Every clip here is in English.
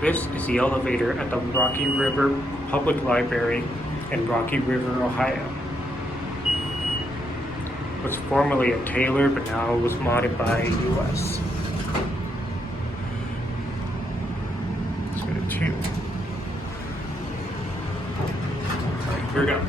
This is the elevator at the Rocky River Public Library in Rocky River, Ohio. It was formerly a Taylor, but now it was modded by US. Let's go to 2. Alright, here we go.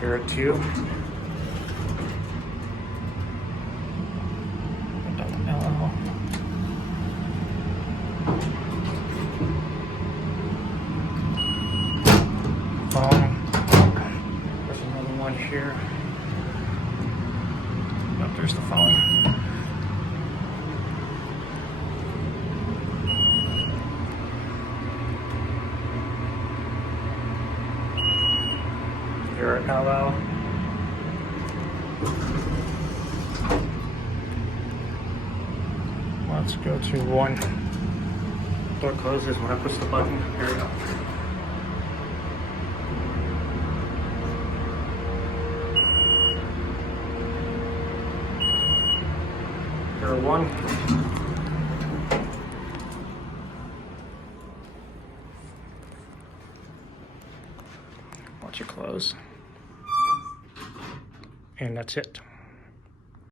Here at 2. There's another one here. Oh, there's the phone. Here at LL. Let's go to 1. Door closes when I push the button. Here we go. Here at 1. Watch it close. And that's it.